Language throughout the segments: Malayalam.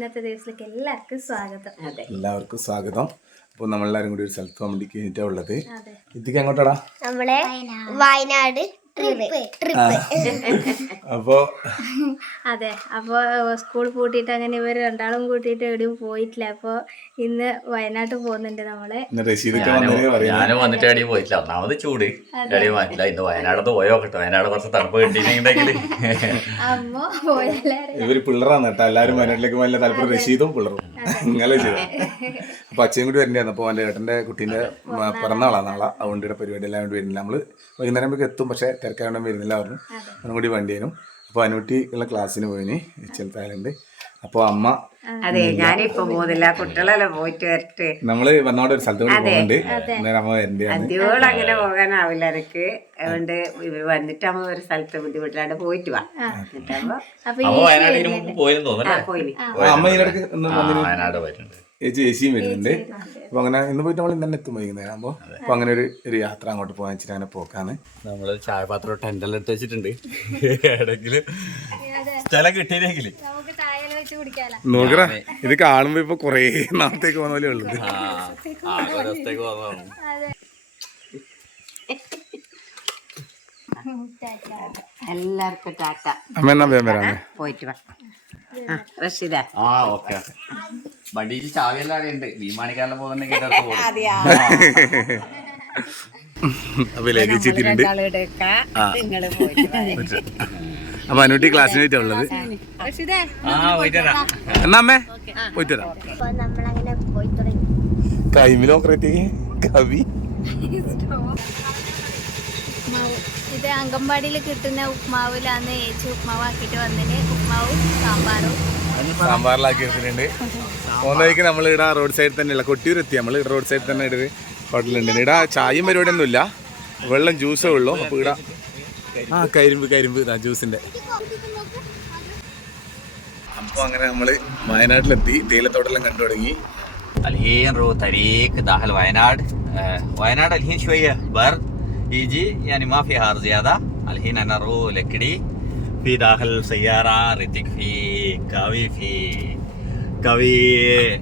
ഇന്നത്തെ ദിവസത്തിലേക്ക് എല്ലാവർക്കും സ്വാഗതം. അതെ. എല്ലാവർക്കും സ്വാഗതം. അപ്പോൾ നമ്മളെല്ലാവരും കൂടി ഒരു സ്ഥലത്ത് പോകാൻ വേണ്ടി കഴിഞ്ഞിട്ടാണ് ഉള്ളത്. അതെ. ഇതിക്ക് എങ്ങോട്ടാടാ? നമ്മളെ വയനാട്. ട്രിപ്പ് ട്രിപ്പ് അപ്പോൾ അതെ അപ്പോ സ്കൂൾ പൂട്ടിട്ട് അങ്ങനെ ഇവർ രണ്ടാളും കൂട്ടിയിട്ട് എവിടെയും പോയിട്ടില്ല. അപ്പോ ഇന്ന് വയനാട്ട് പോകുന്നുണ്ട് നമ്മൾ. ഞാനും വന്നിട്ട് എവിടെയും പോയിട്ടില്ല. ഒന്നാമത് ചൂട്. എടി പോയിട്ടില്ല ഇന്ന് വയനാടത്ത് പോയോ കേട്ടോ. വയനാട് കുറച്ച് തണുപ്പ് കിട്ടിയിട്ടുണ്ടെങ്കിൽ അമ്മ പോയാലും ഇവർ പിള്ളറാണ് കേട്ടോ. എല്ലാരും വയനാട്ടിലേക്ക് വലിയ താല്പര്യം റഷീദും പിള്ളറും. ഇങ്ങനെ ചെയ്തു അപ്പൊ അച്ഛനും കൂടി വരണ്ടായിരുന്നു. അപ്പൊ എന്റെ ഏട്ടന്റെ കുട്ടീന്റെ പിറന്നാളാണ് നാളെ. അതുകൊണ്ട് പരിപാടി എല്ലാം വേണ്ടി വരുന്നില്ല. നമ്മൾ വൈകുന്നേരം എത്തും. പക്ഷേ വരുന്നില്ല പറഞ്ഞു അവനും കൂടി വണ്ടി വരും. അപ്പോൾ അനുട്ടി ഉള്ള ക്ലാസ്സിന് പോയിന് എച്ച് എൽ തായലുണ്ട് അപ്പോൾ അമ്മ അതെ ഞാനിപ്പോ പോകുന്നില്ല. കുട്ടികളെല്ലാം പോയിട്ട് വരട്ടെ. നമ്മൾ വന്നോടെ ഒരു സ്ഥലത്ത് പോകുന്നുണ്ട് അധികം അങ്ങനെ പോകാനാവില്ല എനിക്ക്. അതുകൊണ്ട് ഇവർ വന്നിട്ട് അമ്മ ഒരു സ്ഥലത്ത് ബുദ്ധിമുട്ടില്ലാണ്ട് പോയിട്ട് വാ. എന്നിട്ടാകുമ്പോ അപ്പൊ അമ്മ വയനാട്ടിൽ ചേച്ചി ചേച്ചിയും വരുന്നുണ്ട്. അപ്പൊ അങ്ങനെ ഇന്ന് പോയിട്ട് നമ്മൾ ഇന്ന് തന്നെ എത്തും വൈകുന്നേരം. ആകുമ്പോൾ അപ്പൊ അങ്ങനെ ഒരു ഒരു യാത്ര അങ്ങോട്ട് പോകാൻ വെച്ചിട്ട് അങ്ങനെ പോക്കാണ്. നമ്മൾ ചായപാത്രം ടെൻഡെല്ലാം എടുത്ത് വെച്ചിട്ടുണ്ട്. ഇടയ്ക്കിൽ സ്ഥലം കിട്ടിയില്ലെങ്കിൽ. നമുക്ക് ചായയിൽ വെച്ച് കുടിക്കാലോ. നോക്കറ ഇത് കാണുമ്പോ ഇപ്പൊ കൊറേ നാളത്തേക്ക് പോകുന്ന പോലെ ഉള്ളത് എല്ലാവർക്കും ടാറ്റ. അമ്മ എന്നാ വേഗം വരാമേ പോയിട്ട് വാ. റഷീദ. ആ ഓക്കെ. വണ്ടിയിൽ ചാവിയെല്ലാം ഉണ്ട്. അപ്പൊ അനുട്ടി ക്ലാസ്സിന് പോയിട്ടുള്ളത് എന്നാ അമ്മേ? പോയിട്ട് വരാം. കവി. മറ്റേ അംഗൻവാടിയിൽ കിട്ടുന്ന ഉപ്മാവിലാണ് ഏച്ചി ഉപ്മാവ് ആക്കിട്ട് വന്നിട്ട് ഉപ്മാവും സാമ്പാറും. സാമ്പാറിലാക്കി എടുത്തിട്ടുണ്ട്. മൂന്നായിക്ക് നമ്മൾ ഇവിടെ റോഡ് സൈഡിൽ തന്നെ ഉള്ള കൊട്ടിയൂരെത്തി. നമ്മൾ ഇവിടെ റോഡ് സൈഡിൽ തന്നെ ഇടത് ഹോട്ടലുണ്ട്. ഇവിടെ ചായയും പരിപാടി ഒന്നുമില്ല വെള്ളം ജ്യൂസേ ഉള്ളൂ. അപ്പോൾ ഇവിടെ ആ കരിമ്പ് കരിമ്പ്. ഇതാ ജ്യൂസിന്റെ അപ്പോൾ അങ്ങനെ നമ്മൾ വയനാട്ടിലെത്തി. തേയിലത്തോട്ടെല്ലാം കണ്ടു തുടങ്ങി. അലഹീൻ റോ തരീഖ് ദാഹൽ വയനാട്. വയനാട് അലഹീൻ ഷോയ്യ ബർത്ത് يجي يعني ما في هار زيادة الحين أنا رو لكدي في داخل السيارة ريتك في كاوي في كاوي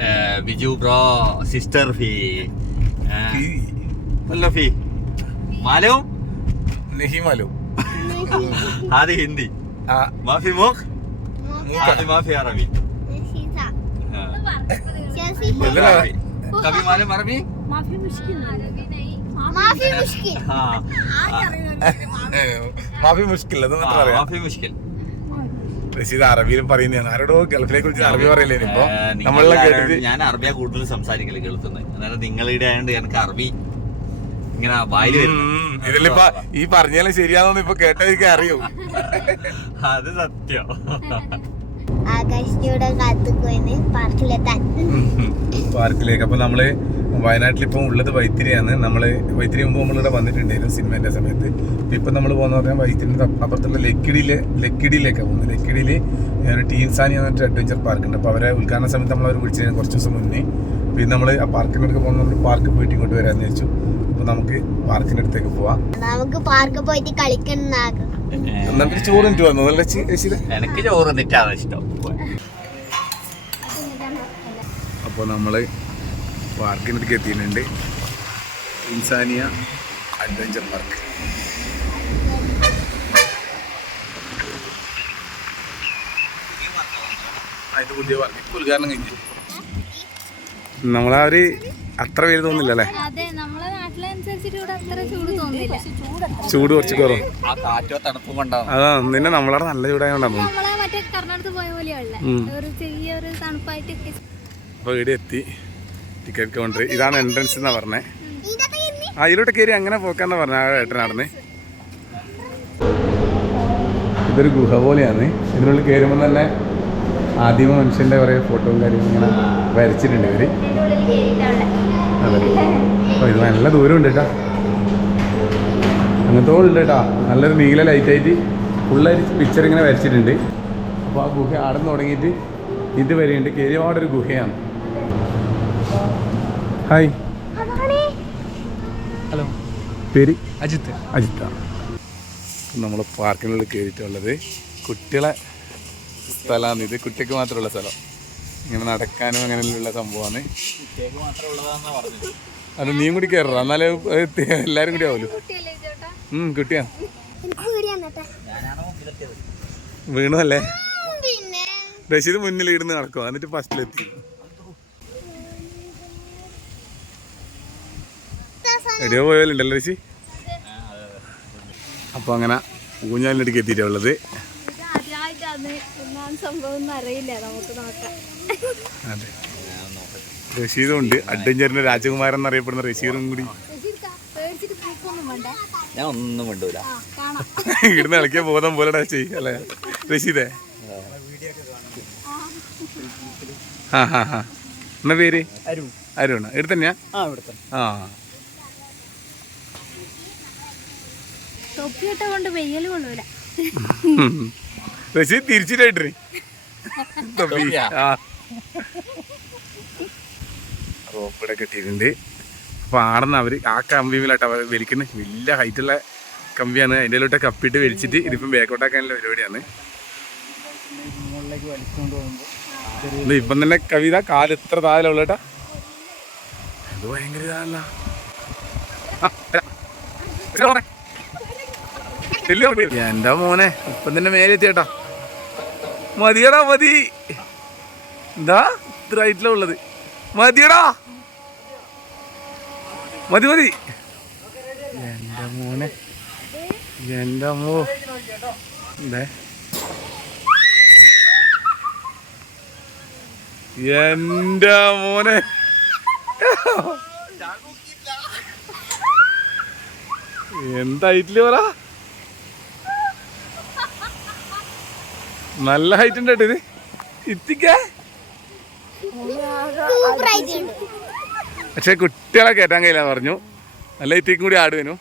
آه بيجو برو سيستر في آه ولا في معلوم؟ नहीं मालूम هذه هندي हाँ ما في مخ؟ هذه ما في عربي آه. بدل- कभी मालूम عربي؟ ما في مشكلة മാഫി മുഷ്കിൽ. അത് മാഫി മുഷ്കിൽ. റഷീദ് അറബിയിലും പറയുന്നതാണ്. ആരോടോ ഗൾഫിനെ കുറിച്ച് അറബി പറയലേ ഇപ്പൊ? നമ്മളെല്ലാം കേട്ടത് ഞാൻ അറബിയ കൂടുതൽ സംസാരിക്കില്ല ഗൾഫിൽ അതായത് നിങ്ങളുടെ ആയതുകൊണ്ട് എനിക്ക് അറബി ഇങ്ങനെ വായിൽ ഇതിലിപ്പ ഈ പറഞ്ഞാലും ശരിയാണെന്ന് ഇപ്പൊ കേട്ടവർക്ക് അറിയൂ. അത് സത്യം. പാർക്കിലേക്ക്. അപ്പൊ നമ്മൾ വയനാട്ടിൽ ഇപ്പം ഉള്ളത് വൈത്തിരിയാണ്. നമ്മൾ വൈത്തിരി മുമ്പ് നമ്മളിവിടെ വന്നിട്ടുണ്ടായിരുന്നു സിനിമേന്റെ സമയത്ത്. ഇപ്പൊ നമ്മൾ പോകുന്ന പറഞ്ഞാൽ വൈത്തിരിന്റെ അപ്പുറത്തുള്ള ലക്കിടിയിലെ ലക്കിടിയിലേക്കാണ് പോകുന്നത്. ലക്കിടിയിൽ ഒരു ടീൻസാനി എന്ന് പറഞ്ഞിട്ട് അഡ്വഞ്ചർ പാർക്ക് ഉണ്ട് അപ്പൊ അവരെ ഉദ്ഘാടന സമയത്ത് നമ്മൾ അവർ വിളിച്ചിരുന്നു കുറച്ച് ദിവസം മുന്നേ. പിന്നെ നമ്മൾ ആ പാർക്കിനടുത്ത് പോകുന്ന പാർക്ക് പോയിട്ട് ഇങ്ങോട്ട് വരാമെന്ന് വെച്ചു അപ്പൊ നമുക്ക് പാർക്കിന്റെ അടുത്തേക്ക് പോവാം. നമുക്ക് പാർക്ക് പോയിട്ട് കളിക്കണം നമുക്ക് ചോറ് എനിക്ക് വന്നു? നല്ല എനിക്ക് ചോറ് നിറ്റാണ് ഇഷ്ടം. അപ്പോൾ നമ്മൾ പാർക്കിനടുത്ത് എത്തിയിട്ടുണ്ട്. Insania adventure park. പുതിയ പാർക്ക്. ഉദ്ഘാടനം കഴിഞ്ഞു. നമ്മളാ ഒരു അത്ര പേര് തോന്നില്ല അല്ലേ ചൂട് കുറച്ച് കുറവ്. ആ കാറ്റോ തണുപ്പും കൊണ്ടാണ്? അതാ നിന്നെ നമ്മളവിടെ നല്ല ചൂടായോണ്ടാ അപ്പൊ നമ്മളെ മറ്റേ കർണാടകത്ത് പോയ പോലെയുള്ള ഉം. ഒരു ചെറിയ ഒരു തണുപ്പായിട്ട് അപ്പോൾ ഇവിടെ എത്തി. ടിക്കറ്റ് കൗണ്ടർ ഇതാണ് എൻട്രൻസ് എന്നാ പറഞ്ഞേ. ആ ഇതിലോട്ട് കയറി അങ്ങനെ പോക്കാന്നാ പറഞ്ഞ ആ ഏട്ടൻ നടന്ന്. ഇതൊരു ഗുഹ പോലെയാണ്. ഇതിനുള്ളിൽ കയറുമ്പോൾ തന്നെ ആദ്യമ മനുഷ്യന്റെ കുറേ ഫോട്ടോയും കാര്യങ്ങളും ഇങ്ങനെ വരച്ചിട്ടുണ്ട് ഇവർ. അതെ. അപ്പോൾ ഇത് നല്ല ദൂരമുണ്ട് കേട്ടോ. അങ്ങനത്തെ ഉണ്ട് കേട്ടോ നല്ലൊരു നീല ലൈറ്റായിട്ട് ഫുള്ളായിട്ട് പിക്ചർ ഇങ്ങനെ വരച്ചിട്ടുണ്ട്. അപ്പോൾ ആ ഗുഹ അവിടെ നിന്ന് തുടങ്ങിയിട്ട് ഇത് വരെയുണ്ട് കേരിവാടൊരു ഗുഹയാണ്. ഹായ് ഹലോ പേര്? അജിത്ത്. അജിത്താണ് നമ്മൾ പാർക്കിനുള്ളിൽ കയറിയിട്ടുള്ളത് കുട്ടികളെ സ്ഥലമാണ് ഇത്. കുട്ടിക്ക് മാത്രമുള്ള സ്ഥലം. ഇങ്ങനെ നടക്കാനും അങ്ങനെയുള്ള സംഭവമാണ്. കുട്ടികൾക്ക് മാത്രമുള്ളതാണെന്നാണ് പറഞ്ഞത്. അത് നീയും കൂടി കയറാം എന്നാലേ എല്ലാരും കൂടി ആവുമല്ലോ ഉം കിട്ടിയാ. വീണു അല്ലേ റഷീദ് മുന്നിൽ ഇടുന്ന് നടക്കും എന്നിട്ട് ഫസ്റ്റിലെത്തി എവിടെയോ പോയാലുണ്ടല്ലോ രശി അപ്പോൾ അങ്ങനെ ഊഞ്ഞാലിനടുക്ക് എത്തിയിട്ടുള്ളത് ഇത് ആദ്യമായിട്ടാണ് എന്നാണ് സംഭവം ഒന്നും അറിയില്ല നമുക്ക് നോക്കാം അതെ റഷീദും ഉണ്ട് അഡ്വഞ്ചറിന്റെ രാജകുമാരൻ എന്നറിയപ്പെടുന്ന റഷീദും കൂടി. ഞാൻ ഒന്നും വേണ്ടൂല ഇവിടുന്ന് ഇളക്കിയ ബോധം പോലെ ചെയ്യും അല്ലേ? റഷീദേ. ആ ഹാ ഹാ എന്നാ പേര്? അരുൺ. അരുണ ഇവിടെ തന്നെയാ? ആ ഇവിടെ തന്നെ. ആ. തൊപ്പിയിട്ട കൊണ്ട് വെയ്യൽ കൊള്ളൂല. റഷീദ് തിരിച്ചിട്ടായിട്ടേ ആ. റോപ്പിടെ കെട്ടിയിട്ടുണ്ട്. അപ്പോൾ ആടുന്ന അവർ ആ കമ്പിയിലാട്ടോ അവർ വലിക്കുന്നത് വലിയ ഹൈറ്റുള്ള കമ്പിയാണ്. അതിന്റെ ലോട്ട് കപ്പിട്ട് വലിച്ചിട്ട് ഇതിപ്പം ബാക്കോട്ടാക്കാനുള്ള പരിപാടിയാണ്. ഇപ്പം തന്നെ കവിത കാൽ എത്ര താലുള്ളട്ടാ അത് ഭയങ്കര ഇതാണല്ല. എന്റെ മോനെ ഇപ്പം തന്നെ മേലെത്തിയേട്ടാ. മതിയടാ മതി. എന്താ? ഇത്ര ഹൈറ്റിലുള്ളത് മതിയടാ. മതി മതി. എന്റെ മോനെ. എന്റെ അമ്മോ എന്തേ എന്റെ മോനെ. എന്താ ഹൈറ്റിൽ പറ? നല്ല ഹൈറ്റ് ഉണ്ട് കേട്ടോ ഇത്? ഇത്തിക്കേ. പക്ഷെ കുട്ടികളെ കയറ്റാൻ കഴിയില്ല പറഞ്ഞു. നല്ല ഇത്തിക്കും കൂടി കൂടിയാണ്.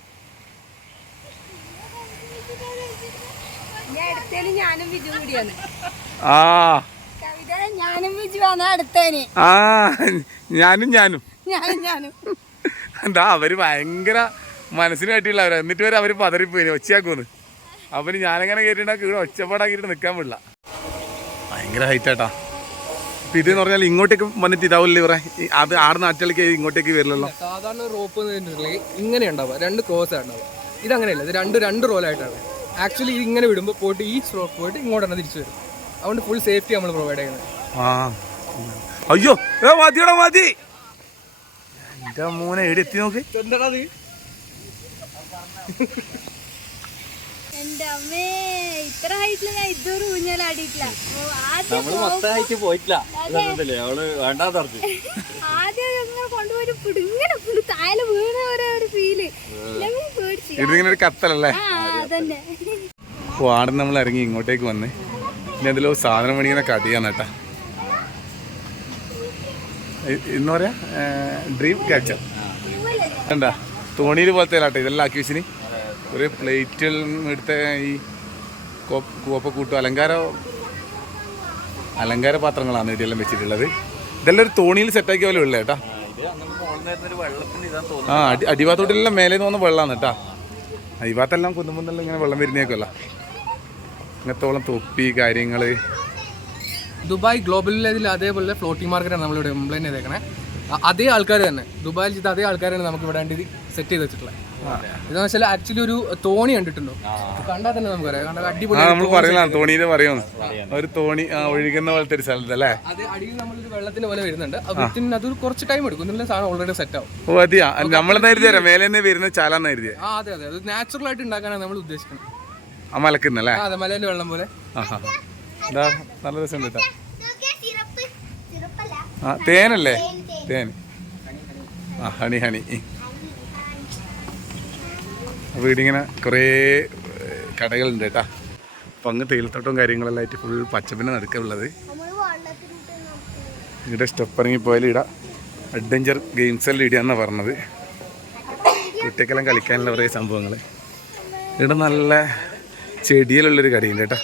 ആ. ഞാനും ഞാനും എന്താ അവർ ഭയങ്കര മനസ്സിന് കട്ടിയുള്ളവരാ എന്നിട്ട് വരെ അവർ പതറിപ്പോയി ഒച്ചയാക്കൂന്ന്. അവന് ഞാനങ്ങനെ കയറ്റിണ്ടാക്കി ഇവിടെ ഒച്ചപ്പാടാക്കിയിട്ട് നിൽക്കാൻ പറ്റില്ല ഭയങ്കര ഹൈറ്റ് ആട്ടാ. അപ്പൊ ഇത് എന്ന് പറഞ്ഞാൽ ഇങ്ങോട്ടേക്ക് വന്നിട്ട് ഇതാവില്ലേ ഇവരെ? അത് ആട് നാട്ടിലേക്ക് ഇങ്ങോട്ടേക്ക് വരില്ലല്ലോ. സാധാരണ റോപ്പ് ഇങ്ങനെ ഉണ്ടാവുക. രണ്ട് ക്രോസ് ഉണ്ടാവുക. ഇതങ്ങനെയല്ല. ഇത് രണ്ട് രണ്ട് റോലായിട്ടാണ് ആക്ച്വലി ഇത് ഇങ്ങനെ വിടുമ്പോൾ പോയിട്ട് ഈ സ്ട്രോക്ക് പോയിട്ട് ഇങ്ങോട്ട് തന്നെ തിരിച്ചു വരും. അതുകൊണ്ട് ഫുൾ സേഫ്റ്റി നമ്മൾ പ്രൊവൈഡ് ചെയ്യുന്നത്. ആ. അയ്യോ ഏ മതിയടാ മതി. എന്റെ മോനെ എവിടെ എത്തി നോക്ക്? എന്താടാ എന്റെ അമ്മേ ഇത്ര ഹൈറ്റിൽ ഞാൻ ഊഞ്ഞാലാടിയിട്ടില്ല. നമ്മൾ മൊത്തം ഹൈറ്റ് പോയിട്ടില്ല. ഇതല്ലേ അവൾ വേണ്ടാന്ന് പറഞ്ഞു. ആദ്യം ഞങ്ങൾ കൊണ്ടുപോയി പിടി ഇങ്ങനെ താഴെ വീണ ഒരു ഫീൽ ഇതിങ്ങനെ കത്തലല്ലേ? നമ്മൾ ഇറങ്ങി ഇങ്ങോട്ടേക്ക് വന്ന്. ഇനി അതിലോ സാധനം മേടിക്കുന്ന കടിയാണ് കേട്ടാ. എന്ന് പറയാ ഡ്രീം ക്യാച്ചർ എന്താ തോണിയിൽ പോലത്തെ ഇതെല്ലാം ഇതെല്ലാം അക്യൂസിന് ഒരു പ്ലേറ്റിൽ എടുത്ത ഈ കോപ്പ് കൂട്ടും അലങ്കാര അലങ്കാര പാത്രങ്ങളാണ് ഇതെല്ലാം വെച്ചിട്ടുള്ളത്. ഇതെല്ലാം ഒരു തോണിയിൽ സെറ്റാക്കിയ പോലെ ഉള്ളത് കേട്ടാ ആ അടി അടിവാത്തോട്ടിലെല്ലാം മേലെ നിന്ന് വെള്ളമാണ് കേട്ടാ അടിവാത്തെല്ലാം കുന്നുമ്പെന്നെല്ലാം ഇങ്ങനെ വെള്ളം വരുന്നേക്കല്ല. ഇങ്ങനത്തോളം തൊപ്പി കാര്യങ്ങൾ. ദുബായ് ഗ്ലോബലിൽ അതേപോലെ ഫ്ലോട്ടിംഗ് മാർക്കറ്റാണ് നമ്മളിവിടെ കംപ്ലൈന്റ് ചെയ്തേക്കണേ. അതേ ആൾക്കാർ തന്നെ. ദുബായിൽ ചെയ്ത അതേ ആൾക്കാരാണ് നമുക്ക് ഇവിടെ വേണ്ടി സെറ്റ് ചെയ്ത് വെച്ചിട്ടുള്ളത് ഇതെന്ന് വെച്ചാൽ ആക്ച്വലി ഒരു തോണി കണ്ടിട്ടുണ്ടോ? കണ്ടാൽ തന്നെ നമുക്കറിയാം. കണ്ടാൽ അടിപൊളി പറയുന്നതാണ് ഒരു തോണി ആ, ഒഴുകുന്ന പോലത്തെ ഒരു സ്ഥലത്ത് അല്ലേ? അത് അടിയിൽ നമ്മളൊരു വെള്ളത്തിന് പോലെ വരുന്നുണ്ട്. വിത്തിൻ അതൊരു കുറച്ച് ടൈം എടുക്കും. എന്നുള്ള സാധനം ഓൾറെഡി സെറ്റ് ആവും. ഓ അതെയാ നമ്മളെന്ന് എഴുതിയ മേലെ തന്നെ വരുന്ന ചാലാന്ന് ആ അതെ അതെ. അത് നാച്ചുറൽ ആയിട്ട് ഉണ്ടാക്കാനാണ് നമ്മൾ ഉദ്ദേശിക്കുന്നത് ആ മലക്കുന്നല്ലേ ആ അതെ മലേന്റെ വെള്ളം പോലെ. നല്ല രസമുണ്ട് കേട്ടോ. ആ തേനല്ലേ? തേൻ ആ ഹണി ഹണി അപ്പോൾ ഇടിങ്ങനെ കുറേ കടകളുണ്ട് കേട്ടാ. അപ്പം അങ്ങ് തേയിലത്തോട്ടവും കാര്യങ്ങളെല്ലാം ആയിട്ട് ഫുൾ പച്ചപ്പിന്റെ നടക്കുള്ളത് ഇവിടെ സ്റ്റെപ്പ് ഇറങ്ങി പോയാൽ ഇവിടെ അഡ്വഞ്ചർ ഗെയിംസ് എല്ലാം ഇടിയാന്നാണ് പറഞ്ഞത്. കുട്ടിക്കെല്ലാം കളിക്കാനുള്ള കുറേ സംഭവങ്ങൾ ഇവിടെ നല്ല ചെടിയിലുള്ളൊരു കടയുണ്ട് കേട്ടോ.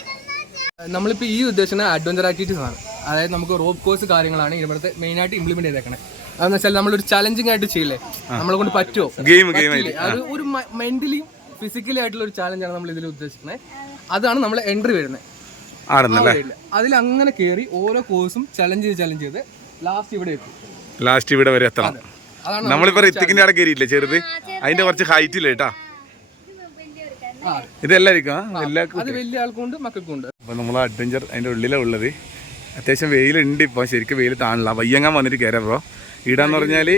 നമ്മളിപ്പോൾ ഈ ഉദ്ദേശിക്കുന്ന അഡ്വഞ്ചർ ആക്ടിവിറ്റീസ് ആണ്. അതായത് നമുക്ക് റോപ്പ് കോഴ്സ് കാര്യങ്ങളാണ് ഇവിടുത്തെ മെയിനായിട്ട് ഇംപ്ലിമെന്റ് ചെയ്തേക്കണേ. അതെന്ന് വെച്ചാൽ നമ്മളൊരു ചലഞ്ചിങ് ആയിട്ട് ചെയ്യില്ലേ? നമ്മളെ കൊണ്ട് പറ്റുമോ ഗെയിം ഗെയിം? അത് ഒരു മെന്റലി ഫിസിക്കലി ആയിട്ടുള്ള ഒരു ചാലഞ്ചാണ് നമ്മൾ ഇതിൽ ഉദ്ദേശിക്കുന്നത്. അതാണ് നമ്മൾ എൻട്രി വരുന്നത്. അതിൽ അങ്ങനെ കയറി ഓരോ കോഴ്സും ചലഞ്ച് ചെയ്ത് ചലഞ്ച് ചെയ്ത് ലാസ്റ്റ് ഇവിടെ എത്തും. ലാസ്റ്റ് ഇവിടെ വരെ എത്തണം. അതാണ് നമ്മളിപ്പോ റിത്തിക്കിന്റെ അവിടെ കയറിയില്ലേ ചെറുത്? അതിന്റെ കുറച്ച് ഹൈറ്റ് ഇല്ല കേട്ടാ അത് വലിയ ആൾക്കുണ്ട് മക്കൾക്കുണ്ട് അപ്പോൾ നമ്മൾ അഡ്വഞ്ചർ അതിന്റെ ഉള്ളിലാണ് ഉള്ളത്. അത്യാവശ്യം വെയിലുണ്ട് ഇപ്പൊ ശരിക്കും വെയിൽ താണില്ല. വയ്യങ്ങാൻ വന്നിട്ട് കയറാം ബ്രോ. ഇടാന്ന് പറഞ്ഞാൽ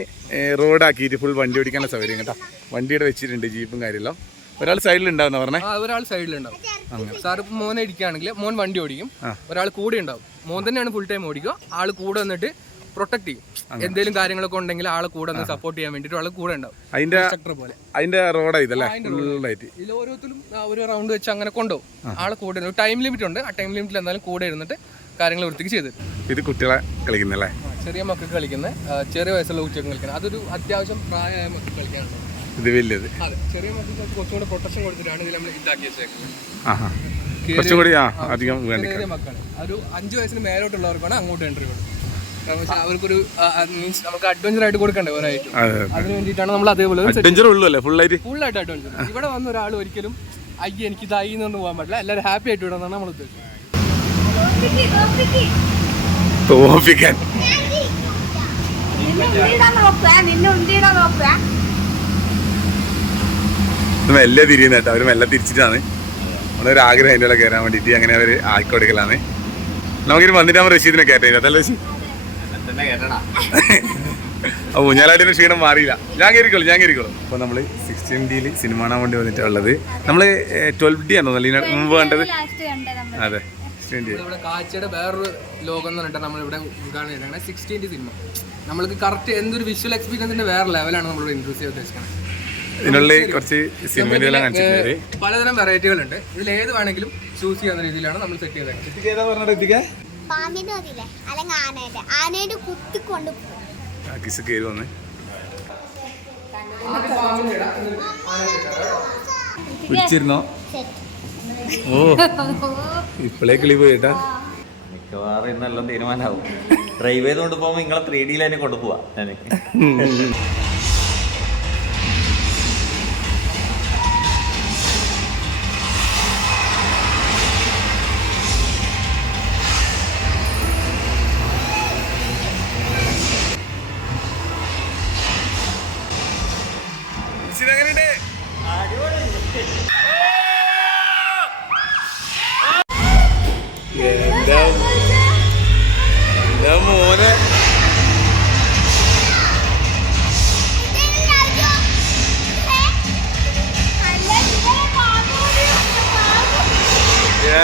റോഡാക്കിയിട്ട് ഫുൾ വണ്ടി ഓടിക്കാനുള്ള സൗകര്യം കേട്ടോ. വണ്ടിയുടെ വെച്ചിട്ടുണ്ട് ജീപ്പും കാര്യമെല്ലാം. ഒരാൾ സൈഡിൽ ഉണ്ടാവുന്ന പറഞ്ഞേ ഒരാൾ സൈഡിലുണ്ടാവും. സാർ ഇപ്പം മോനെ ഇരിക്കുകയാണെങ്കിൽ മോൻ വണ്ടി ഓടിക്കും. ഒരാൾ കൂടെ ഉണ്ടാവും. മോൻ തന്നെയാണ് ഫുൾ ടൈം ഓടിക്കുക. ആൾ കൂടെ വന്നിട്ട് പ്രൊട്ടക്ട് ചെയ്യും. എന്തെങ്കിലും കാര്യങ്ങളൊക്കെ ഉണ്ടെങ്കിൽ ആളെ കൂടെ ഒന്ന് സപ്പോർട്ട് ചെയ്യാൻ വേണ്ടിട്ട് ആൾ കൂടെ ഉണ്ടാവും. അതിന്റെ പോലെ. അതിന്റെ ഇതല്ലേ? ഫുള്ളായിട്ട് ഇതിൽ ഓരോരുത്തരും ഒരു റൗണ്ട് വെച്ച് അങ്ങനെ കൊണ്ടുപോകും. ആളെ കൂടെ ടൈം ലിമിറ്റ് ഉണ്ട്. ആ ടൈം ലിമിറ്റിൽ എന്തായാലും കൂടെ ഇരുന്നിട്ട് കാര്യങ്ങൾ വൃത്തിക്ക് ചെയ്തു ഇത് കുട്ടികളെ കളിക്കുന്നല്ലേ? ചെറിയ മക്കൾക്ക് കളിക്കുന്ന ആ, ചെറിയ വയസ്സുള്ള ഉച്ചയ്ക്ക് കളിക്കുന്നത് അതൊരു അത്യാവശ്യം പ്രായമായ മക്കൾക്ക് കളിക്കാനുള്ളത് ഇത് വലിയത്. അതെ. ചെറിയ മക്കൾക്ക് കുറച്ചും കൂടെ പ്രൊട്ടക്ഷൻ കൊടുത്തിട്ടാണ് ഇതിൽ നമ്മൾ ഇതാക്കി വെച്ചേക്കുന്നത് കുറച്ചും കൂടി ആ അധികം വേണ്ടി ചെറിയ മക്കളാണ് ഒരു അഞ്ച് വയസ്സിന് മേലോട്ടുള്ളവർക്കാണ് അങ്ങോട്ട് എൻട്രി കൊടുക്കുന്നത്. കാരണം വെച്ചാൽ അവർക്കൊരു മീൻസ് നമുക്ക് അഡ്വഞ്ചർ ആയിട്ട് കൊടുക്കണ്ടേ ഒരായിട്ട്. അതെ അതിന് വേണ്ടിയിട്ടാണ് നമ്മൾ അതേപോലെ അഡ്വഞ്ചർ ഉള്ളൂ അല്ലേ ഫുള്ളായിട്ട് ഫുള്ളായിട്ട് അഡ്വഞ്ചർ ഇവിടെ വന്ന ഒരാൾ ഒരിക്കലും അയ്യ എനിക്ക് ഇതായി എന്നൊന്നും പോകാൻ പറ്റില്ല എല്ലാവരും ഹാപ്പി ആയിട്ട് വിടാന്നാണ് നമ്മൾ ഉദ്ദേശിച്ചത്. തോപ്പിക്കാൻ മെല്ലെ തിരിയുന്ന കേട്ടോ. അവർ മെല്ലെ തിരിച്ചിട്ടാണ്. നമ്മളൊരു ആഗ്രഹം അതിന്റെ ഉള്ള കയറാൻ വേണ്ടിയിട്ട് അങ്ങനെ അവർ ആക്കിക്കൊടുക്കലാണ്. നമുക്കിനി വന്നിട്ട് നമ്മൾ റഷീദിനെ കയറ്റാം അതല്ല റഷീദ്? കേട്ടണ ക്ഷീണം മാറിയില്ല. ഞാൻ കയറിക്കോളൂ ഞാൻ കയറിക്കോളൂ. അപ്പോൾ നമ്മൾ സിക്സ്റ്റീൻ ഡിയിൽ സിനിമ കാണാൻ വേണ്ടി വന്നിട്ടുള്ളത് നമ്മൾ ട്വൽവ് ഡി ആണോ? നല്ല മുമ്പ് വേണ്ടത് ലാസ്റ്റ് കണ്ട നമ്മൾ അതെ. ഇവിടെ കാഴ്ചയുടെ വേറൊരു ലോകം എന്ന് പറഞ്ഞിട്ട് നമ്മളിവിടെ ഉദ്ഘാടനം ചെയ്തേക്കണേ സിക്സ്റ്റീന്റെ സിനിമ നമ്മൾക്ക് കറക്റ്റ് എന്തൊരു വിഷ്വൽ എക്സ്പീരിയൻസിന്റെ വേറെ ലെവലാണ് നമ്മളിവിടെ ഇൻട്രൂസ് ചെയ്യാൻ ഉദ്ദേശിക്കുന്നത്. ഇതിനുള്ളിൽ കുറച്ച് പലതരം വെറൈറ്റികൾ വെറൈറ്റികളുണ്ട് ഇതിൽ ഏത് വേണമെങ്കിലും ചൂസ് ചെയ്യുന്ന രീതിയിലാണ് നമ്മൾ സെറ്റ് ചെയ്തത്. പാമ്പിന്റെ അതില്ലേ അല്ലെങ്കിൽ ആനയുടെ ആനയുടെ കുത്തിക്കൊണ്ട് പോകും കിസ് കയറി വന്ന്. പിടിച്ചിരുന്നോ ഓ. ഇപ്പോഴേ കിളി പോയിട്ടാ മിക്കവാറും ഇന്നെല്ലാം തീരുമാനമാവും. ഡ്രൈവ് ചെയ്തുകൊണ്ട് പോകുമ്പോൾ നിങ്ങളെ ത്രീ ഡിയിൽ തന്നെ കൊണ്ടുപോവാ.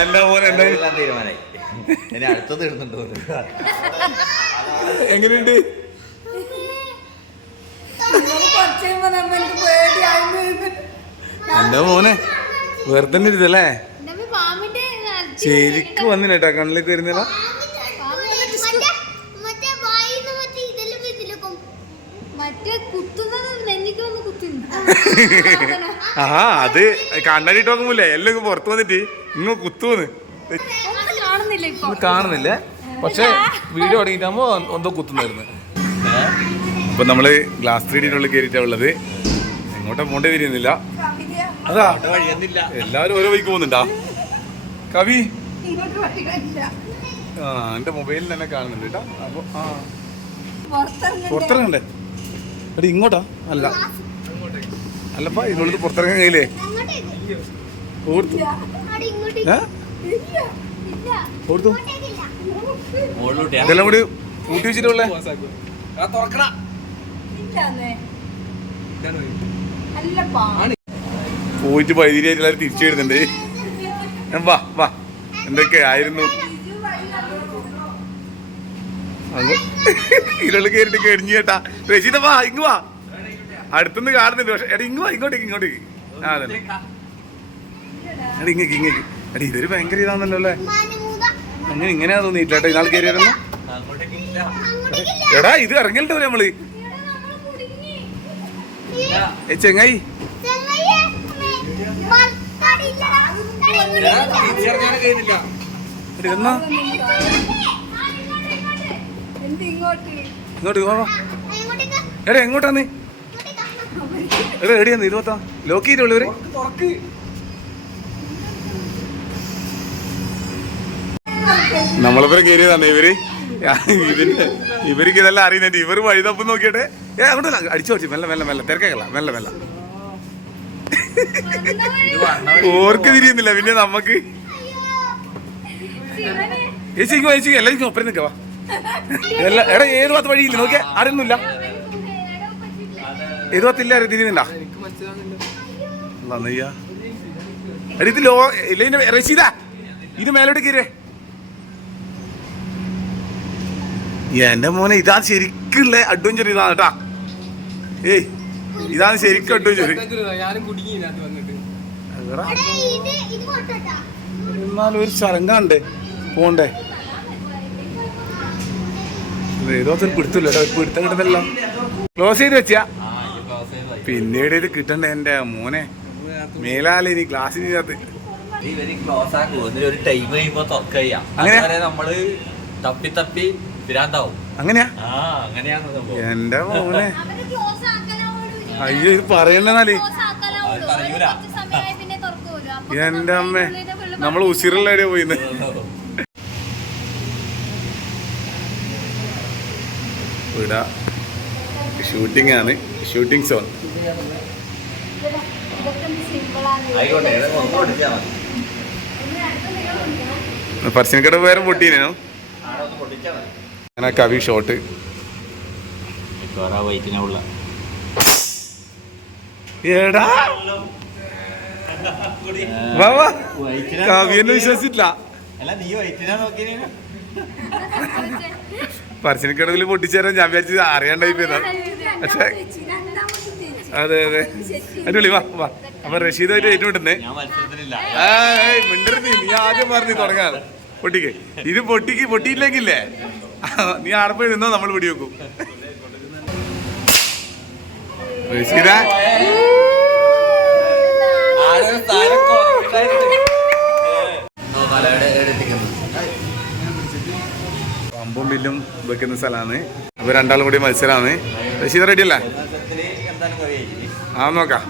എല്ലാം തീരുമാനമായി ഇനി അടുത്തത് ഇടുന്നുണ്ട്. എങ്ങനെയുണ്ട്? എന്റെ മോനെ വെറുതെ ഇരുതല്ലേ ശരിക്കും വന്നില്ല കേട്ടോ കണ്ണിലേക്ക് വരുന്നില്ല? ആ അത് കണ്ണടിയിട്ട് നോക്കുമ്പോലേ എല്ലാം പുറത്ത് വന്നിട്ട്. ഇങ്ങ് കുത്തുവന്ന് കാണുന്നില്ലേ കാണുന്നില്ല ഇപ്പൊ കാണുന്നില്ല. പക്ഷെ വീഡിയോ തുടങ്ങിയിട്ടാകുമ്പോ എന്തോ കുത്തുന്നായിരുന്നു. ഇപ്പൊ നമ്മൾ ഗ്ലാസ് ത്രീഡിനുള്ളിൽ ഡിനുള്ളിൽ കയറിയിട്ടാ ഉള്ളത്. എങ്ങോട്ടാ പോണ്ടേ തിരിയുന്നില്ല. അതാ. എല്ലാരും ഓരോ വഴിക്ക് പോകുന്നുണ്ടാ? കവി? ആ എന്റെ മൊബൈലിൽ തന്നെ കാണുന്നുണ്ട് കേട്ടോ. അപ്പൊ ആ. പുറത്തിറങ്ങണ്ടേ? എടി ഇങ്ങോട്ടാ? അല്ല. അല്ലപ്പാ ഇതിനുള്ളത് പുറത്തിറങ്ങാൻ കഴിയില്ലേ? ഓർത്തു ഇതെല്ലാം കൂടി കൂട്ടി വെച്ചിട്ടുള്ളേ പോയിട്ട് വൈദ്യുതിയായിട്ട് എല്ലാവരും തിരിച്ചു വരുന്നുണ്ട്. വാ വാ. എന്തൊക്കെ ആയിരുന്നു? ഇതിനുള്ളിൽ കയറിട്ട് കഴിഞ്ഞു കേട്ടാ. രചിത വാ ഇങ്ങ് വാ. അടുത്തുനിന്ന് കാണുന്നുണ്ട്. പക്ഷെ എടാ ഇങ്ങ് വാ ഇങ്ങോട്ടേക്ക് ഇങ്ങോട്ടേക്ക്. ആ അതെ എടാ ഇങ്ങേക്ക് ഇങ്ങേക്ക്. എടാ ഇതൊരു ഭയങ്കര ഇതാണല്ലോ അല്ലേ? അങ്ങനെ ഇങ്ങനെയാ തോന്നിയില്ല കേട്ടോ ഇന്നാൾ കയറിയായിരുന്നു എടാ ഇത് ഇറങ്ങലുണ്ടോ നമ്മൾ? ഏ ചെങ്ങായി. എങ്ങോട്ടാ നീ. എടാ എങ്ങോട്ടാന്ന് എടാ എവിടെയാന്ന് ഇരുപത്താ ലോക്ക് ചെയ്തിട്ടുള്ളവര്? നമ്മളിപ്പോ കയറിയതാണ് ഇവർ? ഇതിന്റെ ഇവർക്ക് ഇതെല്ലാം അറിയുന്നുണ്ട്. ഇവർ വഴി തപ്പ് നോക്കിയിട്ട്. ഏ അവിടെ അടിച്ചു അടിച്ചു മെല്ലെ മെല്ലെ മെല്ലെ. തിരക്കേക്കല്ല മെല്ലെ മെല്ലെ. ഓർക്ക് തിരിയുന്നില്ല. പിന്നെ നമ്മക്ക് ചേച്ചിക്ക് ചേച്ചി എല്ലാവർക്കും ഒപ്പം നിൽക്കവാ എല്ലാ എടാ ഏത് ഭാഗത്ത് വഴിയില്ല? നോക്കിയാ ആരൊന്നുമില്ല. ഏത് ഭാഗത്തില്ല ആരും തിരിയുന്നുണ്ടാ ഇത് ലോ ഇല്ല ഇത് മേലോട്ട് കയറേ എന്റെ മോനെ ഇതാ ശരിക്കുള്ള അഡ്വഞ്ചർ ഇതാണ് കേട്ടാ. ഏയ് ഇതാണ് ശരിക്കും അഡ്വഞ്ചർ എന്നാലും ഒരു ചരങ്ങാണ്ട് പോണ്ടേ. ഇത് ഏതോ ഒരു പിടുത്തില്ല കേട്ടോ പിടുത്തം കിട്ടുന്നില്ല. ക്ലോസ് ചെയ്ത് വെച്ചാ. പിന്നീട് ഇത് കിട്ടണ്ടേ എന്റെ മോനെ? മേലാലേ ഇനി ക്ലാസ്സിനകത്ത് ഇവർ ക്ലോസ് ആക്കും. എന്നിട്ട് ഒരു ടൈം കഴിയുമ്പോ തുറക്കുക അങ്ങനെയാ? അതുവരെ നമ്മൾ തപ്പി തപ്പി ഭ്രാന്താവും. അങ്ങനെയാ? എന്റെ മോനെ. അയ്യോ ഇത് പറയണ്ടെന്നാലേ ക്ലോസ് ആക്കലാവുള്ളൂ അത് സമയമായി പിന്നെ തുറക്കൂല അപ്പൊ എന്റെ അമ്മ നമ്മൾ ഉസിറുള്ള പോയിന്ന് ഇവിടെ ഷൂട്ടിംഗ് ആണ്. ഷൂട്ടിംഗ് സോൺ പരസ്യം കട വേറെ പൊട്ടീനോ? മതി. അങ്ങനെ കവി ഷോട്ട് കവിയെന്ന് എടാ. കവിയെന്നെ വിശ്വസിച്ചില്ല. അല്ല നീ വൈറ്റിനാ നോക്കിയ. പർശനക്കടവിൽ പൊട്ടിച്ചേരാൻ ഞാൻ വിചാരിച്ചത് അറിയാണ്ടായി പോയതാ പക്ഷേ അതെ അതെ. അടിപൊളി വാ വാ. അപ്പൊ റഷീദായിട്ട് ഏറ്റുമുട്ടുന്നേ മിണ്ടരുത്. നീ. നീ ആദ്യം പറഞ്ഞു തുടങ്ങാറ് പൊട്ടിക്ക്. ഇത് പൊട്ടിക്ക് പൊട്ടിയില്ലെങ്കിലേ? നീ ആടെ പോയി നമ്മൾ പിടി വെക്കും? പമ്പും ബില്ലും വെക്കുന്ന സ്ഥലമാണ്. അപ്പൊ രണ്ടാളും കൂടി മത്സരമാണ് റഷീദ റെഡി അല്ലേ. ആ നോക്കാം.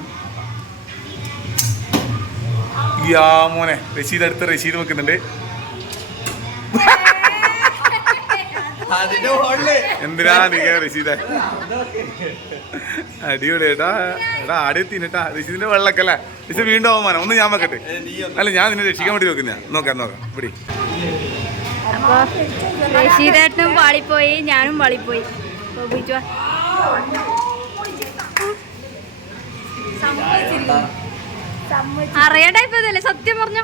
യാ മോനെ. റഷീദ് അടുത്ത് റഷീദ് വെക്കുന്നുണ്ട്. എന്തിനാ നീ റഷീദ അടിപൊളി ഏട്ടാ. എടാ ആടെ എത്തിട്ടാ റഷീദിന്റെ വെള്ളക്കല്ലേ? റഷീദ് വീണ്ടും അവമാനം. ഒന്ന് ഞാൻ വെക്കട്ടെ? അല്ല ഞാൻ നിന്നെ രക്ഷിക്കാൻ വേണ്ടി നോക്കുന്ന നോക്കാം നോക്കാം. ഇവിടെ അപ്പൊ റഷീദേട്ടനും പാളിപ്പോയി ഞാനും പാളിപ്പോയി. അറിയണ്ട ഇപ്പൊ ഇതല്ലേ? സത്യം പറഞ്ഞോ?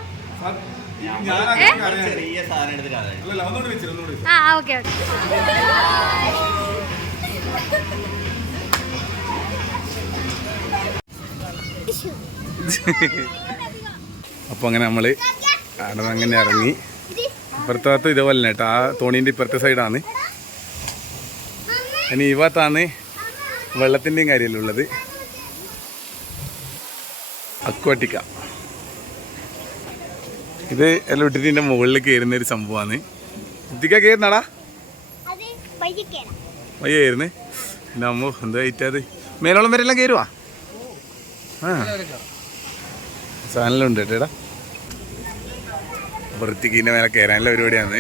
ആ ഓക്കെ ഓക്കെ. അപ്പോൾ അങ്ങനെ നമ്മൾ അവിടെ നിന്ന് അങ്ങനെ ഇറങ്ങി. ഇപ്പുറത്തെ ഭാഗത്ത് ഇതേപോലെ തന്നെ കേട്ടോ. ആ തോണീന്റെ ഇപ്പുറത്തെ സൈഡാണ്. ഇനി ഈ ഭാഗത്താണ് വെള്ളത്തിന്റെയും കാര്യമല്ലുള്ളത് അക്വാട്ടിക്ക. ഇത് എല്ലാം ഇട്ടിട്ട് എന്റെ മുകളിൽ കയറുന്ന ഒരു സംഭവമാണ്. ഇതിക്കാ കയറുന്നാടാ. വയ്യ കയറുന്നേ? എന്റെ അമ്മോ എന്താ ഇറ്റാത് മേലോളം വരെ എല്ലാം കയറുവാ? ആ. സാധനം ഉണ്ട് വൃത്തിക്ക് വൃത്തിക്കിന്റെ മേലെ കയറാനുള്ള പരിപാടിയാണ്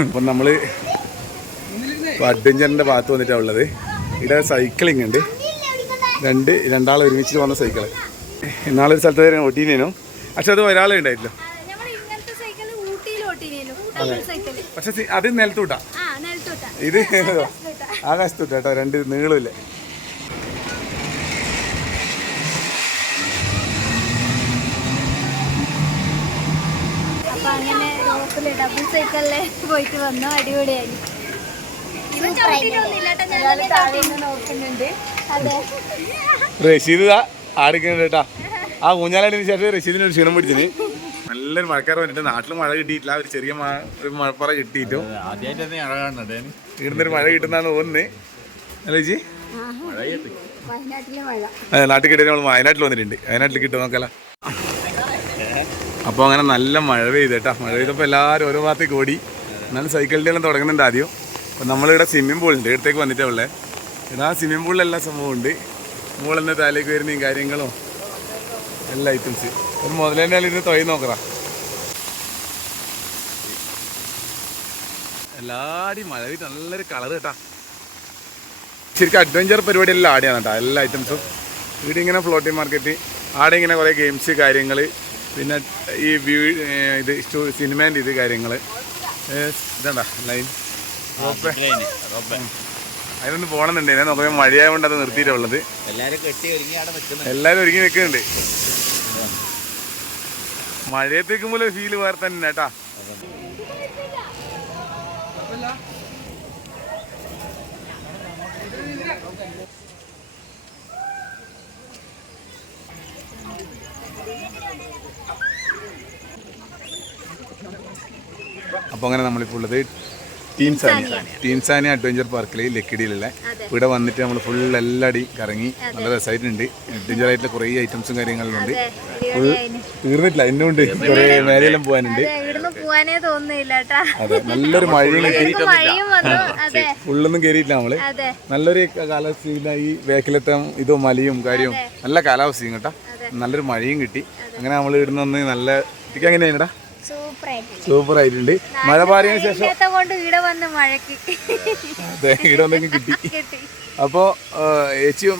അപ്പം നമ്മൾ അഡ്വഞ്ചറിന്റെ ഭാഗത്ത് വന്നിട്ടാണ് ഉള്ളത്. ഇവിടെ സൈക്ലിംഗ് ഉണ്ട്. രണ്ട് രണ്ടാൾ ഒരുമിച്ച് വന്ന സൈക്കിൾ ഇന്നാളൊരു സ്ഥലത്ത് വരെ ഓട്ടീനേനു? പക്ഷെ അത് ഒരാളെ ഉണ്ടായിട്ടില്ല. സൈക്കിൾ സൈക്കിൾ പക്ഷെ അത് നിലത്തൂട്ടാ. ഇത് ആകാശത്തൂട്ട. കേട്ടോ. രണ്ട് നീളമില്ലേ. ഡബിൾ സൈക്കിളിൽ പോയിട്ട് വന്നു. അടിപൊളിയായി ഇവൻ ചവിട്ടിയിട്ടൊന്നുമില്ല കേട്ടോ ഞാൻ താഴെ നിന്ന് നോക്കുന്നുണ്ട് അതെ റഷീദ് ആടിക്കുന്നുണ്ട് കേട്ടാ. ആ ഊഞ്ഞാലാടിന് ശേഷം റഷീദിന് ഒരു ക്ഷീണം പിടിച്ചിന്. നല്ലൊരു മഴക്കാർ വന്നിട്ട് നാട്ടിൽ മഴ കിട്ടിയിട്ടില്ല. ഒരു ചെറിയ ഒരു മഴപ്പറ കിട്ടിയിട്ടും. ഇവിടുന്നൊരു മഴ കിട്ടുന്നതാണ് അല്ലേ മഴ. അതെ നാട്ടിൽ കിട്ടിയ നമ്മൾ വയനാട്ടിൽ വന്നിട്ടുണ്ട്. വയനാട്ടിൽ കിട്ടും നോക്കല. അപ്പോൾ അങ്ങനെ നല്ല മഴ പെയ്തേട്ടാ കേട്ടോ. മഴ പെയ്തപ്പോൾ എല്ലാവരും ഓരോ ഭാഗത്തേക്ക് ഓടി. എന്നാലും സൈക്കിളിന്റെ എല്ലാം തുടങ്ങുന്നുണ്ട് ആദ്യം. അപ്പോൾ നമ്മളിവിടെ സ്വിമ്മിംഗ് പൂളുണ്ട് ഇടത്തേക്ക് വന്നിട്ടേ ഉള്ളത് ആ സ്വിമ്മിംഗ് പൂളിൽ എല്ലാ സംഭവം ഉണ്ട് മുകളിൽ താലേക്ക് വരുന്ന കാര്യങ്ങളും എല്ലാ ഐറ്റംസ് ഒരു മുതലേന്റെ ഇരുന്ന് തൊഴിൽ നോക്കറ. എല്ലാടി മഴ നല്ലൊരു കളർ കേട്ടാ. ശരിക്കും അഡ്വഞ്ചർ പരിപാടി എല്ലാം ആടെയാണ് കേട്ടോ എല്ലാ ഐറ്റംസും ഇവിടെ ഇങ്ങനെ ഫ്ലോട്ടിംഗ് മാർക്കറ്റ് ആടെ ഇങ്ങനെ കുറേ ഗെയിംസ് കാര്യങ്ങൾ പിന്നെ ഈ വ്യൂ ഇത് സിനിമേന്റെ ഇത് കാര്യങ്ങൾ ഇതണ്ട ലൈൻ അതിനൊന്ന് പോണെന്നുണ്ട് ഞാൻ നോക്കുമ്പോൾ മഴയായതുകൊണ്ട് അത് നിർത്തിയിട്ടുള്ളത് എല്ലാരും ഒരുങ്ങി നിൽക്കുന്നുണ്ട് നിൽക്കുന്നുണ്ട് മഴയത്തേക്കുമ്പോൾ ഫീൽ വേറെ തന്നെ കേട്ടാ. അപ്പോൾ അങ്ങനെ നമ്മളിപ്പോൾ ഉള്ളത് ടീൻസാനി സാനിയ അഡ്വഞ്ചർ പാർക്കിൽ ലക്കിടിയിലുള്ള ഇവിടെ വന്നിട്ട് നമ്മൾ ഫുൾ എല്ലാടി കറങ്ങി നല്ല രസമായിട്ടുണ്ട് അഡ്വഞ്ചർ ആയിട്ടുള്ള കുറേ ഐറ്റംസും കാര്യങ്ങളുണ്ട്. ഫുൾ തീർന്നിട്ടില്ല. എന്നുണ്ട് കുറേ മേലെല്ലാം പോകാനുണ്ട്. അതെ നല്ലൊരു മഴയും ഫുള്ളൊന്നും കയറിയിട്ടില്ല നമ്മൾ. നല്ലൊരു കാലാവസ്ഥയില്ല ഈ വേക്കിലത്തെ ഇതോ മലയും കാര്യവും നല്ല കാലാവസ്ഥയും കേട്ടാ. നല്ലൊരു മഴയും കിട്ടി. അങ്ങനെ നമ്മൾ ഇവിടുന്ന് നല്ല എനിക്ക് സൂപ്പറായിട്ട് സൂപ്പർ ആയിട്ടുണ്ട് മഴ പാറിയതിനു ശേഷം അതെ ഇവിടെ കിട്ടി. അപ്പോൾ ഏച്ചിയും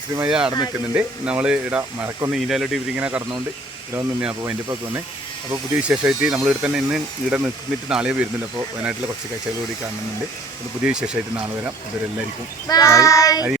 ശ്രീമയ്യ അവിടെ നിൽക്കുന്നുണ്ട്. നമ്മൾ ഇവിടെ മഴക്കൊന്ന് ഈലാലോട്ട് ഇവരിങ്ങനെ കടന്നുകൊണ്ട് ഇവിടെ വന്ന് നിന്നെ. അപ്പോൾ എന്റെ പക്കം വന്നേ അപ്പോൾ പുതിയ വിശേഷമായിട്ട് നമ്മൾ ഇവിടെ തന്നെ ഇന്ന് ഇവിടെ നിൽക്കുന്നിട്ട് നാളെ വരുന്നില്ല. അപ്പോൾ വയനാട്ടിലെ കുറച്ച് കാഴ്ചകൾ കൂടി കാണുന്നുണ്ട്. അത് പുതിയ വിശേഷമായിട്ട് നാളെ വരാം. ഇവരെല്ലാവർക്കും ബൈ